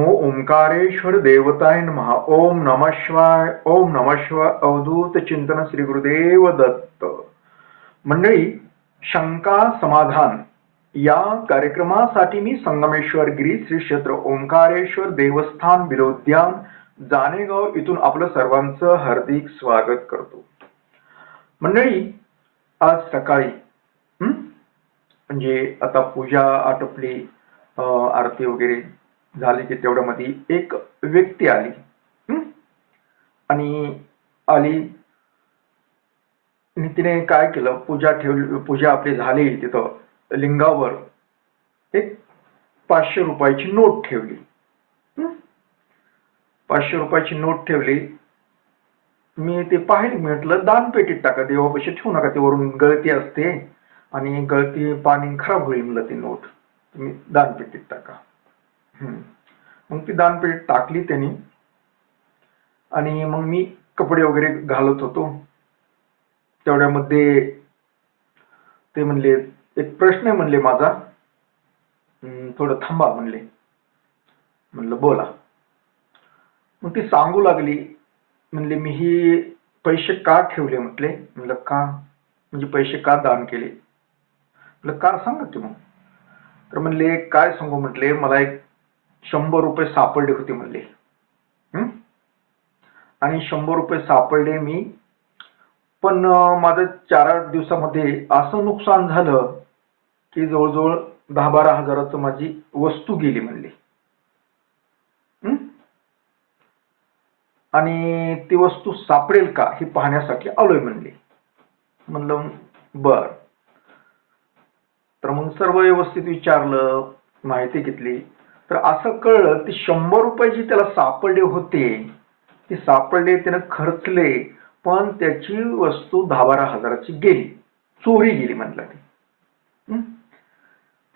नमो ओंकारेश्वर देवताय महा ओम नम शिवाय ओम नम शिवाय अवधूत चिंतन श्री गुरुदेव दत्त. मंडळी शंका समाधान. या कार्यक्रमासाठी मी संगमेश्वर गिरी श्री क्षेत्र ओंकारेश्वर देवस्थान विरोध्यान जानेगाव इथून आपलं सर्वांचं हार्दिक स्वागत करतो. मंडळी आज सकाळी म्हणजे आता पूजा आटपली आरती वगैरे झाली की तेवढ्यामध्ये एक व्यक्ती आली. आणि आली. आणि तिने काय केलं? पूजा ठेवली पूजा आपली झाली तिथं. लिंगावर एक पाचशे रुपयाची नोट ठेवली. पाचशे रुपयाची नोट ठेवली. मी ते पाहिली म्हटलं दानपेटीत टाका देवापाशी ठेवू नका ते वरून गळती असते. आणि गळती पाणी खराब होईल म्हणलं ती नोट. तुम्ही दानपेटीत टाका. मग ती दानपेटीत टाकली त्यांनी. आणि मग मी कपडे वगैरे घालत होतो. तेवढ्यामध्ये ते म्हणले एक प्रश्न आहे म्हणले माझा. थोडं थांबा म्हणले. म्हणलं बोला. मग ती सांगू लागली. म्हणले मी ही पैसे का ठेवले म्हटले? म्हणलं का? म्हणजे पैसे का दान केले? म्हणलं का सांगा ते मग. तर म्हणले काय सांगू म्हटले? मला एक शंभर रुपये सापडले होते म्हणले. आणि शंभर रुपये सापडले मी. पण माझं चार आठ दिवसामध्ये असं नुकसान झालं की जवळजवळ दहा बारा हजाराचं माझी वस्तू गेली म्हणली. आणि ती वस्तू सापडेल का हे पाहण्यासाठी आलोय म्हणले. म्हणलं बर. तर मग सर्व व्यवस्थित विचारलं माहिती घेतली. तर असं कळलं की शंभर रुपये जी त्याला सापडले होते ते सापडले त्यानं खर्चले पण त्याची वस्तू दहा बारा हजाराची गेली. चोरी गेली म्हटलं ते.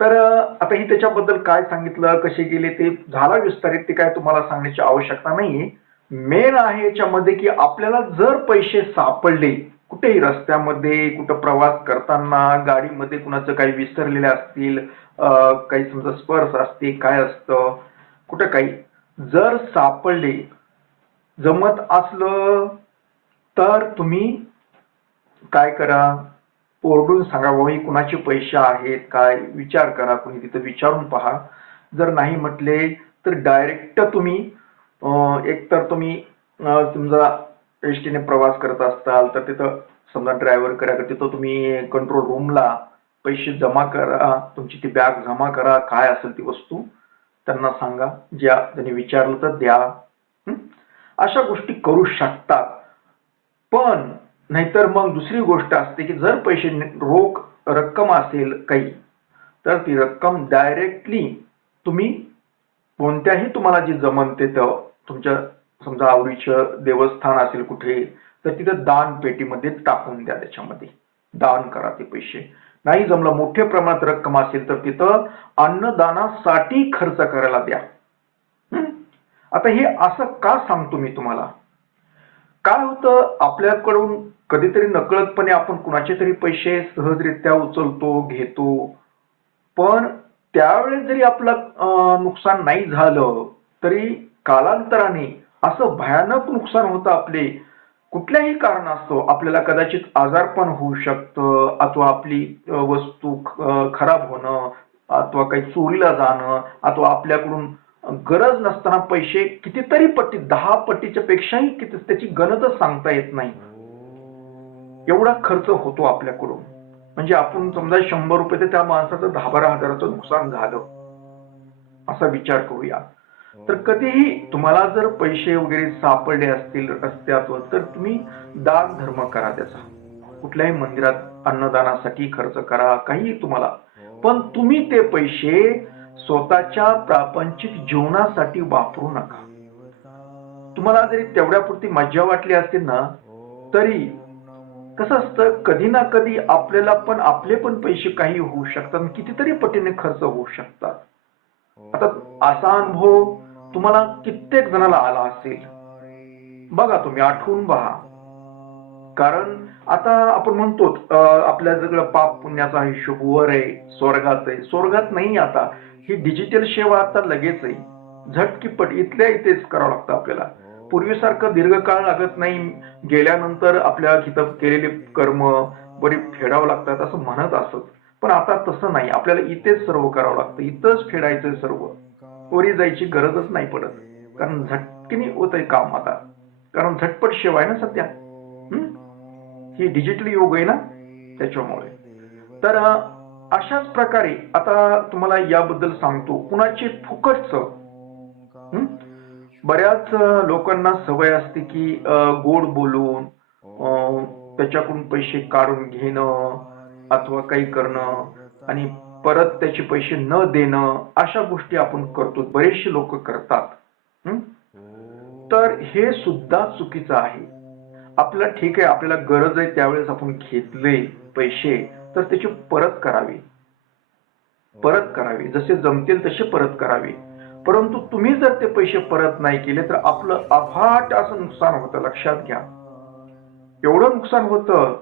तर आता ही त्याच्याबद्दल काय सांगितलं कसे गेले ते झाला विस्तारित ते काय तुम्हाला सांगण्याची आवश्यकता नाही मेन आहे याच्यामध्ये की आपल्याला जर पैसे सापडले कुठेही रस्त्यामध्ये कुठं प्रवास करताना गाडीमध्ये कुणाचं काही विसरलेले असतील काही समजा स्पर्श असते काय असतं कुठं काही जर सापडले जमत असलं तर तुम्ही काय करा? ओरडून सांगा वही कुणाचे पैसे आहेत? काय? विचार करा कुणी तिथं विचारून पहा. जर नाही म्हटले तर डायरेक्ट तुम्ही एक एकतर तुम्ही समजा एस टीने प्रवास करत असताल तर तिथं समजा ड्रायव्हर करा तिथं तुम्ही कंट्रोल रूमला पैसे जमा करा तुमची ती बॅग जमा करा काय असेल ती वस्तू त्यांना सांगा. ज्या त्यांनी विचारलं तर द्या. अशा गोष्टी करू शकतात. पण नाहीतर मग दुसरी गोष्ट असते की जर पैसे रोख रक्कम असेल काही तर ती रक्कम डायरेक्टली तुम्ही कोणत्याही तुम्हाला जी जमन तुमच्या समजा आवडीचं देवस्थान असेल कुठे तर तिथं दान पेटीमध्ये टाकून द्या त्याच्यामध्ये. दान करा ते पैसे. नाही जमलं मोठ्या प्रमाणात रक्कम असेल तर तिथं अन्नदानासाठी खर्च करायला द्या. आता हे असं का सांगतो मी तुम्हाला? काय होतं आपल्याकडून कधीतरी नकळतपणे आपण कुणाचे तरी पैसे सहजरित्या उचलतो घेतो. पण त्यावेळेस जरी आपलं नुकसान नाही झालं तरी कालांतराने असं भयानक नुकसान होतं आपले. कुठल्याही कारण असतो आपल्याला कदाचित आजारपण होऊ शकतं अथवा आपली वस्तू खराब होणं अथवा काही चोरीला जाणं अथवा आपल्याकडून गरज नसताना पैसे कितीतरी पट्टी दहा पट्टीच्या पेक्षाही किती त्याची गणतच सांगता येत नाही. एवढा खर्च होतो आपल्याकडून. म्हणजे आपण समजा शंभर रुपये तर त्या माणसाचं दहा बारा हजाराचं नुकसान झालं. असा विचार करूया. तर कधीही तुम्हाला जर पैसे वगैरे सापडले असतील रस्त्यावर तर तुम्ही दान धर्म करा त्याचा. कुठल्याही मंदिरात अन्नदानासाठी खर्च करा काही तुम्हाला. पण तुम्ही ते पैसे स्वतःच्या प्रापंचिक जीवनासाठी वापरू नका. तुम्हाला जरी तेवढ्यापुरती मज्जा वाटली असतील ना तरी कसं असतं कधी ना कधी आपल्याला पण आपले पण पैसे काही होऊ शकतात कितीतरी पटीने खर्च होऊ शकतात. आता असा अनुभव तुम्हाला कित्येक जणाला आला असेल. बघा तुम्ही आठवून पहा कारण आता आपण म्हणतो आपल्या सगळं पाप पुण्याचा हिशोब वर आहे स्वर्गात आहे. स्वर्गात नाही आता. ही डिजिटल सेवा आता लगेच आहे. झटकीपट इथल्या इथेच करावं लागतं आपल्याला. पूर्वीसारखं दीर्घकाळ लागत नाही. गेल्यानंतर आपल्या हिथं केलेले कर्म बरी फेडावं लागतात असं म्हणत असत. पण आता तसं नाही. आपल्याला इथेच सर्व करावं लागतं. इथंच फेडायचं सर्व. वरी जायची गरजच नाही पडत. कारण झटकीने होत आहे काम आता. कारण झटपट सेवा आहे ना सध्या. ही डिजिटल योग आहे ना त्याच्यामुळे. तर अशाच प्रकारे आता तुम्हाला याबद्दल सांगतो. कुणाचे फुकटचं बऱ्याच लोकांना सवय असते की गोड बोलून त्याच्याकडून पैसे काढून घेणं अथवा काही करणं. आणि परत त्याचे पैसे न देणं अशा गोष्टी आपण करतो. बरेचसे लोक करतात. तर हे सुद्धा चुकीचं आहे. आपल्याला ठीक आहे आपल्याला गरज आहे त्यावेळेस आपण घेतले पैसे तर त्याची परत करावे. परत करावे. जसे जमतील तसे परत करावे. परंतु तुम्ही जर ते पैसे परत नाही केले तर आपलं अफाट असं नुकसान होतं. लक्षात घ्या. एवढं नुकसान होतं.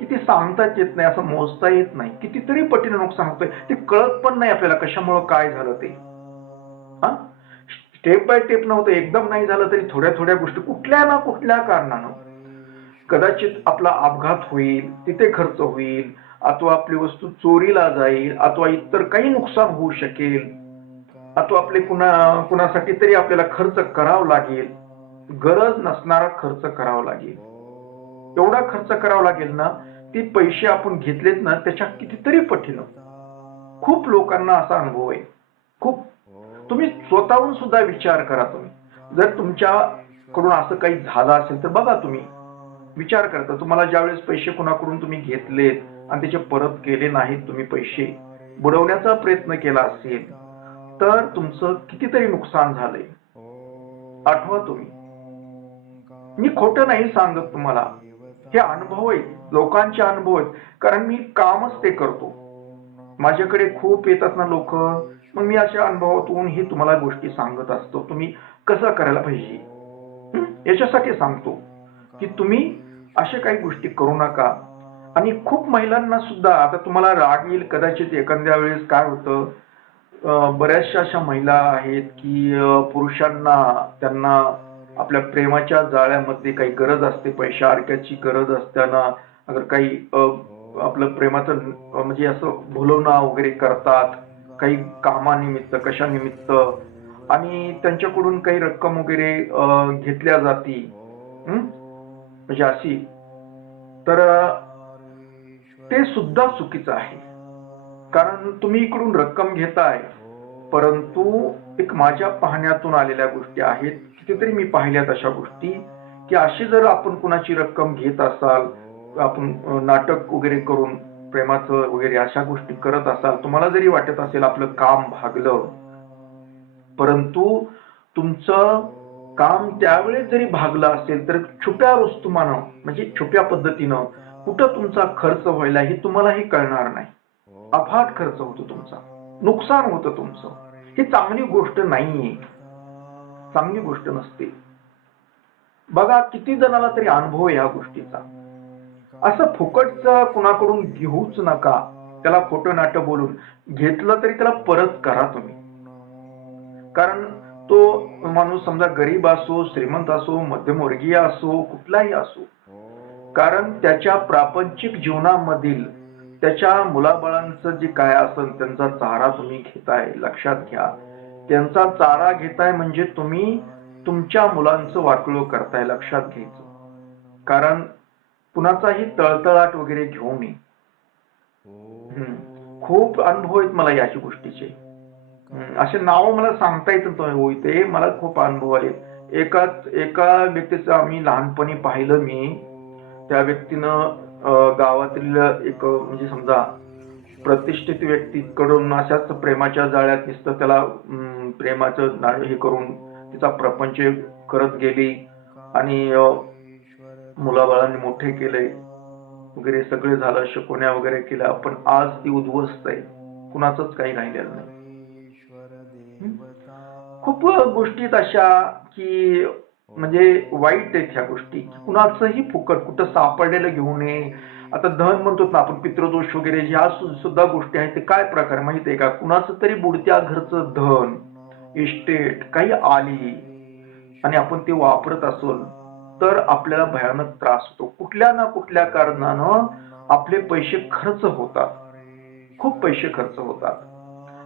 किती सांगताच येत नाही असं मोजता येत नाही. कितीतरी पटीने नुकसान होतंय ते कळत पण नाही आपल्याला कशामुळं काय झालं ते. हा? स्टेप बाय स्टेप नव्हतं एकदम नाही झालं तरी थोड्या थोड्या गोष्टी कुठल्या ना कुठल्या कारणानं. कदाचित आपला अपघात होईल तिथे खर्च होईल अथवा आपली वस्तू चोरीला जाईल अथवा इतर काही नुकसान होऊ शकेल अथवा आपले कुणा कुणासाठी तरी आपल्याला खर्च करावा लागेल. गरज नसणारा खर्च करावा लागेल. एवढा खर्च करावा लागेल ना ते पैसे आपण घेतलेत ना त्याच्या कितीतरी पटीनं. खूप लोकांना असा अनुभव आहे. खूप. तुम्ही स्वतःहून सुद्धा विचार करा तुम्ही. जर तुमच्याकडून असं काही झालं असेल तर बघा तुम्ही. विचार करता. तुम्हाला ज्यावेळेस पैसे कुणाकडून तुम्ही घेतलेत आणि त्याचे परत केले नाहीत तुम्ही पैसे बुडवण्याचा प्रयत्न केला असेल तर तुमचं कितीतरी नुकसान झालंय. आठवा तुम्ही. मी खोटं नाही सांगत तुम्हाला. हे अनुभव आहेत लोकांचे अनुभव आहेत. कारण मी कामच ते करतो. माझ्याकडे खूप येतात ना लोक. मग मी अशा अनुभवातून ही तुम्हाला गोष्टी सांगत असतो. तुम्ही कसं करायला पाहिजे? याच्यासाठी सांगतो. की तुम्ही अशा काही गोष्टी करू नका. आणि खूप महिलांना सुद्धा आता तुम्हाला राग येईल कदाचित एखाद्या वेळेस काय होतं बऱ्याचशा अशा महिला आहेत की पुरुषांना त्यांना आपल्या प्रेमाच्या जाळ्यामध्ये काही गरज असते पैशा गरज असताना अगर काही आपलं प्रेमाचं म्हणजे असं भुलवणं वगैरे करतात काही कामानिमित्त कशानिमित्त आणि त्यांच्याकडून काही रक्कम वगैरे घेतल्या जाती म्हणजे अशी. तर ते सुद्धा चुकीचं आहे. कारण तुम्ही इकडून रक्कम घेताय परंतु एक माझ्या पाहण्यातून आलेल्या गोष्टी आहेत. कितीतरी मी पाहिल्यात अशा गोष्टी की अशी जर आपण कुणाची रक्कम घेत असाल आपण नाटक वगैरे करून प्रेमाचं वगैरे अशा गोष्टी करत असाल तुम्हाला जरी वाटत असेल आपलं काम भागलं परंतु तुमचं काम त्यावेळेस जरी भागलं असेल तर छोट्या वस्तुमानं म्हणजे छुप्या पद्धतीनं कुठं तुमचा खर्च व्हायला हे तुम्हालाही कळणार नाही. अफाट खर्च होतो तुमचा. नुकसान होतं तुमचं. ही चांगली गोष्ट नाहीये. चांगली गोष्ट नसते. बघा किती जणाला तरी अनुभव या गोष्टीचा. असं फुकटच कुणाकडून घेऊच नका. त्याला फोटो नाटक बोलून. घेतलं तरी त्याला परत करा तुम्ही. कारण तो माणूस समजा गरीब असो श्रीमंत असो मध्यमवर्गीय असो कुठलाही असो. कारण त्याच्या प्रापंचिक जीवनामधील त्याच्या मुलाबाळांचं जे काय असेल त्यांचा चारा तुम्ही घेताय लक्षात घ्या. त्यांचा चारा घेताय म्हणजे तुम्ही तुमच्या मुलांचं वाटोळं करताय लक्षात घ्यायचं. कारण कुणाचाही तळतळाट वगैरे घेऊ नये. खूप अनुभव आहेत मला याची गोष्टीचे. असे नाव मला सांगता येत होते मला खूप अनुभव आले एकाच एका व्यक्तीचं आम्ही लहानपणी पाहिलं मी. त्या व्यक्तीनं गावातील एक म्हणजे समजा प्रतिष्ठित व्यक्तीकडून अशाच प्रेमाच्या जाळ्यात नुसतं त्याला प्रेमाचं हे करून तिचा प्रपंच करत गेली आणि मुलाबाळांनी मोठे केले वगैरे सगळे झालं शिकवण्या वगैरे केल्या पण आज ती उद्ध्वस्त आहे. कुणाचंच काही राहिलेलं नाही. खूप गोष्टीत अशा की हो. म्हणजे वाईट आहेत ह्या गोष्टी. कुणाचंही फुकट कुठं सापडलेलं घेऊ नये. आता धन म्हणतो ना आपण पितृदोष वगैरे ह्या सुद्धा गोष्टी आहेत. ते काय प्रकार माहिती आहे का? कुणाचं तरी बुडत्या घरचं धन इस्टेट काही आली आणि आपण ते वापरत असोल तर आपल्याला भयानक त्रास होतो. कुठल्या ना कुठल्या कारणानं आपले पैसे खर्च होतात. खूप पैसे खर्च होतात.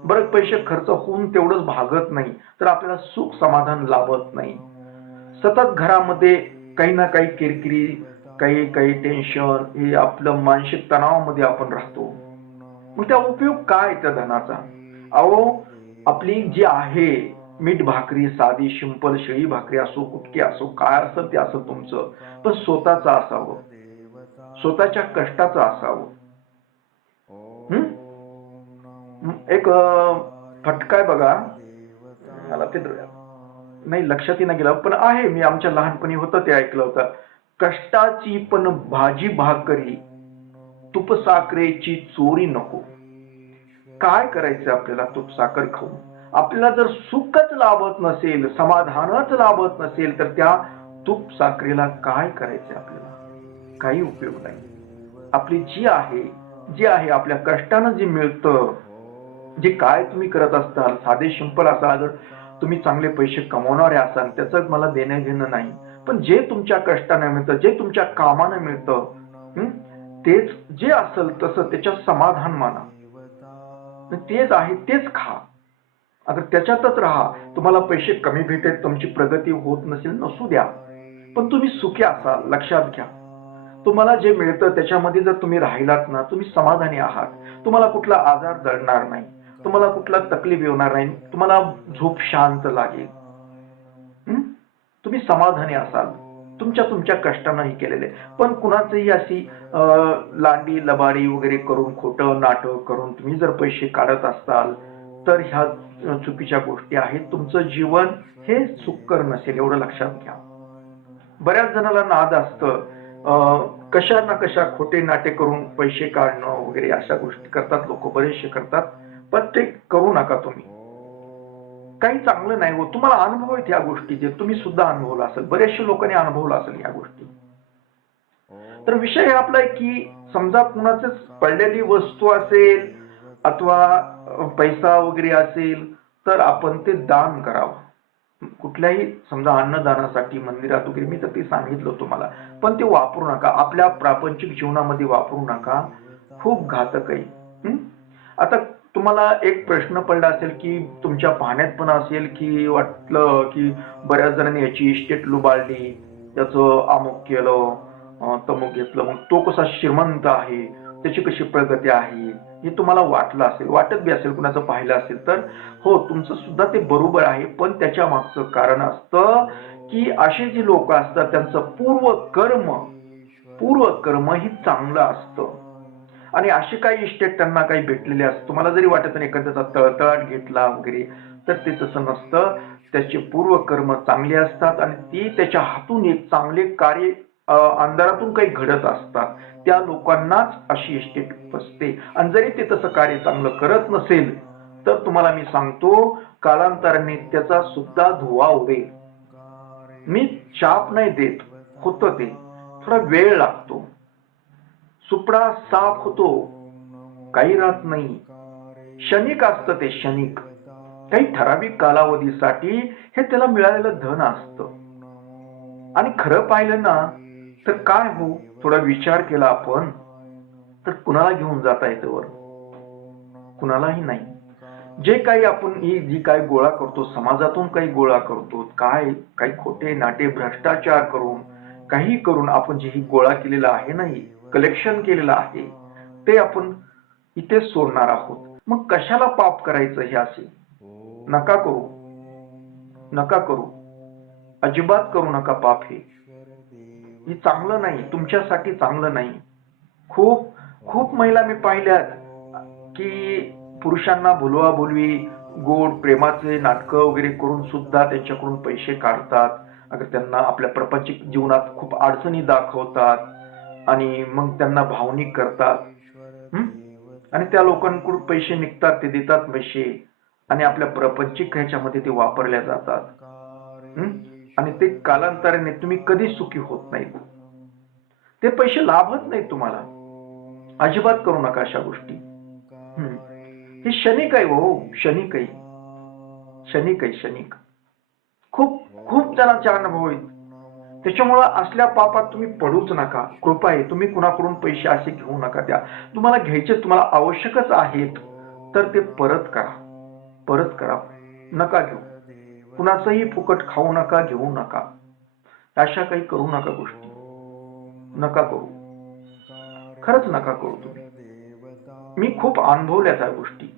बरं पैसे खर्च होऊन तेवढंच भागत नाही तर आपल्याला सुख समाधान लाभत नाही. सतत घरामध्ये काही ना काही किरकिरी काही काही टेन्शन हे आपलं मानसिक तणावामध्ये आपण राहतो. मग त्या उपयोग काय त्या धनाचा? अहो आपली जी आहे मीठ भाकरी साधी शिंपल शेळी भाकरी असो कुटकी असो काय असेल ते असेल तुमचं. पण स्वतःचं असावं. स्वतःच्या कष्टाचं असावं. हम्म एक फटकाय फटका आहे बघा. मला ते नाही लक्षातही नाही गेलं पण आहे मी आमच्या लहानपणी होतं ते ऐकलं होतं. कष्टाची पण भाजी भाकरी तुप साखरेची चोरी नको. काय करायचं आपल्याला तूप साखर खाऊन? आपल्याला जर सुखच लाभत नसेल समाधानच लाभत नसेल तर त्या तूप साखरेला काय करायचं आपल्याला? काही उपयोग नाही. आपली जी आहे जी आहे आपल्या कष्टानं जे मिळतं जे काय तुम्ही करत असताल साधे शिंपल असाल जर तुम्ही चांगले पैसे कमवणारे असाल त्याचं मला देणं घेणं नाही. पण जे तुमच्या कष्टाने मिळतं जे तुमच्या कामाने मिळतं तेच जे असेल तसं त्याच्यात समाधान माना. तेच आहे तेच खा. अगर त्याच्यातच राहा तुम्हाला पैसे कमी भेटेल तुमची प्रगती होत नसेल नसू द्या. पण तुम्ही सुखी असाल लक्षात घ्या. तुम्हाला जे मिळतं त्याच्यामध्ये जर तुम्ही राहिलात ना तुम्ही समाधानी आहात. तुम्हाला कुठला आजार जळणार नाही. तुम्हाला कुठला तकलीफ येणार नाही. तुम्हाला झोप शांत लागेल. तुम्ही समाधानी असाल. तुमच्या तुमच्या कष्टानं हे केलेले. पण कुणाचंही अशी लांडी लबाडी वगैरे करून खोटं नाटक करून तुम्ही जर पैसे काढत असाल तर ह्या चुकीच्या गोष्टी आहेत. तुमचं जीवन हे सुखकर नसेल एवढं लक्षात घ्या. बऱ्याच जणाला नाद असतं कशा ना कशा खोटे नाटे करून पैसे काढणं वगैरे अशा गोष्टी करतात. लोक बरेचसे करतात. पण ते करू नका तुम्ही. काही चांगलं नाही होत तुम्हाला अनुभव आहेत या गोष्टीचे तुम्ही सुद्धा अनुभवला असेल. बरेचशे लोकांनी अनुभवला असेल या गोष्टी. तर विषय हे आपला आहे की समजा कुणाच पडलेली वस्तू असेल अथवा पैसा वगैरे असेल तर आपण ते दान करावं. कुठल्याही समजा अन्नदानासाठी मंदिरात वगैरे मी तर ते सांगितलं तुम्हाला. पण ते वापरू नका. आपल्या प्रापंचिक जीवनामध्ये वापरू नका. खूप घातक आहे. हं? आता तुम्हाला एक प्रश्न पडला असेल की तुमच्या पाहण्यात पण असेल की वाटलं की बऱ्याच जणांनी याची इस्टेट लुबाडली त्याचं अमुक केलं तमुक घेतलं मग तो कसा श्रीमंत आहे त्याची कशी प्रगती आहे हे तुम्हाला वाटलं असेल वाटत बी असेल कुणाचं पाहिलं असेल तर. हो तुमचं सुद्धा ते बरोबर आहे पण त्याच्या मागचं कारण असतं की असे जे लोक असतात त्यांचं पूर्व कर्म पूर्व कर्म ही चांगलं असतं. आणि अशी काही इस्टेट त्यांना काही भेटलेले असते तुम्हाला जरी वाटत नाही एखाद्याचा तळतळाट घेतला वगैरे तर ते तसं नसतं. त्याचे पूर्व कर्म चांगले असतात आणि ती त्याच्या हातून एक चांगले कार्य अंधारातून काही घडत असतात. त्या लोकांनाच अशी इस्टेट बसते. आणि जरी ते तसं कार्य चांगलं करत नसेल तर तुम्हाला मी सांगतो कालांतराने त्याचा सुद्धा धुवा उडेल. मी शाप नाही देत होतं ते. थोडा वेळ लागतो. सुपडा साफ होतो काही राहत नाही. क्षणिक असतं ते क्षणिक काही ठराविक कालावधीसाठी हे त्याला मिळालेलं धन असतं. आणि खरं पाहिलं ना तर काय हो? थोडा विचार केला आपण तर कुणाला घेऊन जाता येतं वर कुणालाही नाही. जे काही आपण ही जी काही गोळा करतो समाजातून काही गोळा करतो काय काही खोटे नाटे भ्रष्टाचार करून काही करून आपण जे ही गोळा केलेला आहे नाही कलेक्शन केलेलं आहे ते आपण इथे सोडणार आहोत. मग कशाला पाप करायचं हे असे? नका करू. नका करू. अजिबात करू नका पाप हे. हे चांगलं नाही तुमच्यासाठी चांगलं नाही. खूप खूप महिला मी पाहिल्यात की पुरुषांना बोलवा बोलवी गोड प्रेमाचे नाटकं वगैरे करून सुद्धा त्यांच्याकडून पैसे काढतात. अगर त्यांना आपल्या प्रपंचिक जीवनात खूप अडचणी दाखवतात आणि मग त्यांना भावनिक करतात. आणि त्या लोकांकडून पैसे निघतात ते देतात पैसे. आणि आपल्या प्रपंचिक ह्याच्यामध्ये ते वापरल्या जातात. आणि ते कालांतराने तुम्ही कधी सुखी होत नाहीत ते पैसे लाभत नाहीत तुम्हाला. अजिबात करू नका अशा गोष्टी. हे? क्षणिक आहे हो क्षणिक आहे क्षणिक आहे क्षणिक खूप खूप जणांचे अनुभव आहेत. त्याच्यामुळं असल्या पापात तुम्ही पडूच नका. कृपा आहे तुम्ही कुणाकडून पैसे असे घेऊ नका द्या. तुम्हाला घ्यायचे तुम्हाला आवश्यकच आहेत तर ते परत करा. परत करा. नका घेऊ. कुणाचंही फुकट खाऊ नका घेऊ नका. अशा काही करू नका गोष्टी. नका करू. खरंच नका करू तुम्ही. मी खूप अनुभवल्या त्या गोष्टी.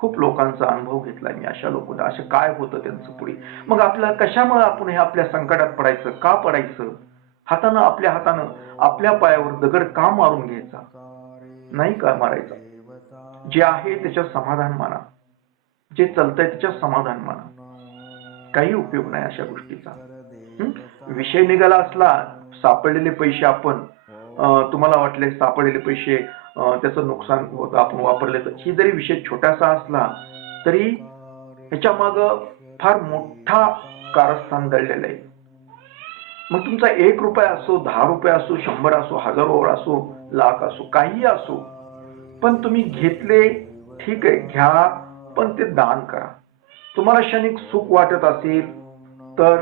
खूप लोकांचा अनुभव घेतला मी अशा लोक असं काय होतं त्यांचं पुढे? मग आपल्याला कशामुळे आपण हे आपल्या संकटात पडायचं? का पडायचं? हातानं आपल्या हातानं आपल्या पायावर दगड का मारून घ्यायचा? नाही का मारायचा? जे आहे त्याच्यात समाधान माना. जे चालतंय त्याच्यात समाधान माना. काही उपयोग नाही अशा गोष्टीचा. विषय निघाला असला सापडलेले पैसे आपण तुम्हाला वाटले सापडलेले पैसे त्याचं नुकसान होतं आपण वापरले तर. ही जरी विषय छोटासा असला तरी ह्याच्या माग फार मोठा कारस्थान दळलेलं आहे. मग तुमचा एक रुपया असो दहा रुपये असो शंभर असो हजारो असो लाख असो काही असो पण तुम्ही घेतले ठीक आहे घ्या पण ते दान करा. तुम्हाला क्षणिक सुख वाटत असेल तर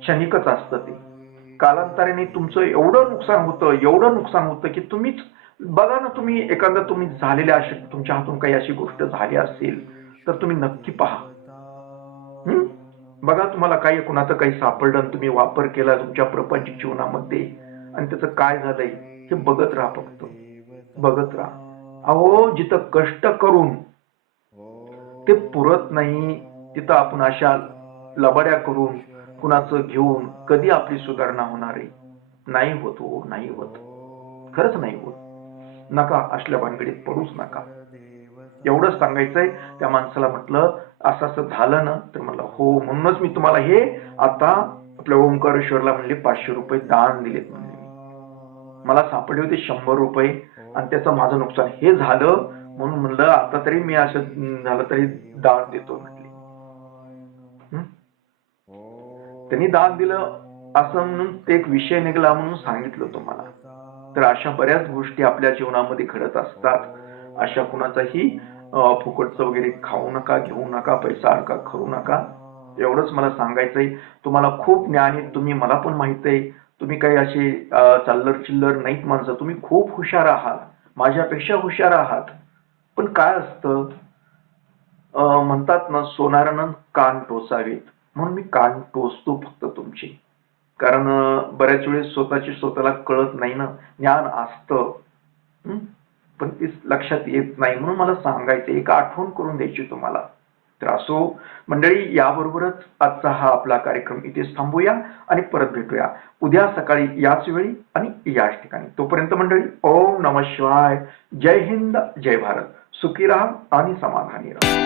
क्षणिकच असतं ते. कालांतराने तुमचं एवढं नुकसान होतं एवढं नुकसान होतं की तुम्हीच बघा ना तुम्ही एखादा तुम्ही झालेल्या अशी तुमच्या हातून काही अशी गोष्ट झाली असेल तर तुम्ही नक्की पहा. बघा तुम्हाला काही कुणाचं काही सापडलं आणि तुम्ही वापर केला तुमच्या प्रपंच जीवनामध्ये आणि त्याचं काय झालंय हे बघत राहा फक्त. बघत राहा. अहो जिथं कष्ट करून ते पुरत नाही तिथं आपण अशा लबाड्या करून कुणाचं घेऊन कधी आपली सुधारणा होणार आहे? नाही होत हो नाही होत. खरंच नाही होत. नका असल्या भानगडीत पडूच नका. एवढंच सांगायचंय. त्या माणसाला म्हटलं असं असं झालं ना तर म्हणलं हो म्हणूनच मी तुम्हाला हे आता आपल्या ओंकारेश्वरला म्हणले पाचशे रुपये दान दिलेत म्हणले मी. मला सापडले होते शंभर रुपये आणि त्याचं माझं नुकसान हे झालं म्हणून म्हणलं आता तरी मी असं झालं तरी दान देतो म्हटले. त्यांनी दान दिलं असं म्हणून ते एक विषय निघाला म्हणून सांगितलं तुम्हाला तर अशा बऱ्याच गोष्टी आपल्या जीवनामध्ये घडत असतात. अशा कुणाचाही फुकटचं वगैरे खाऊ नका घेऊ नका पैसा अडका करू नका. एवढंच मला सांगायचंय. तुम्हाला खूप ज्ञान आहे तुम्ही मला पण माहीत आहे. तुम्ही काही असे अं, चाल्लर चिल्लर नाहीत माणसं. तुम्ही खूप हुशार आहात. माझ्यापेक्षा हुशार आहात. पण काय असतं? म्हणतात ना सोनारानं कान टोचावेत. म्हणून मी कान टोचतो फक्त तुमची. कारण बऱ्याच वेळेस स्वतःची स्वतःला कळत नाही ना. ज्ञान असतं. पण ते लक्षात येत नाही म्हणून मला सांगायचं एक आठवण करून द्यायची तुम्हाला. तर असो मंडळी याबरोबरच आजचा हा आपला कार्यक्रम इथेच थांबूया आणि परत भेटूया. उद्या सकाळी याच वेळी आणि याच ठिकाणी. तोपर्यंत मंडळी ओम नम शिवाय. जय हिंद जय भारत. सुखी राहा आणि समाधानी राहा.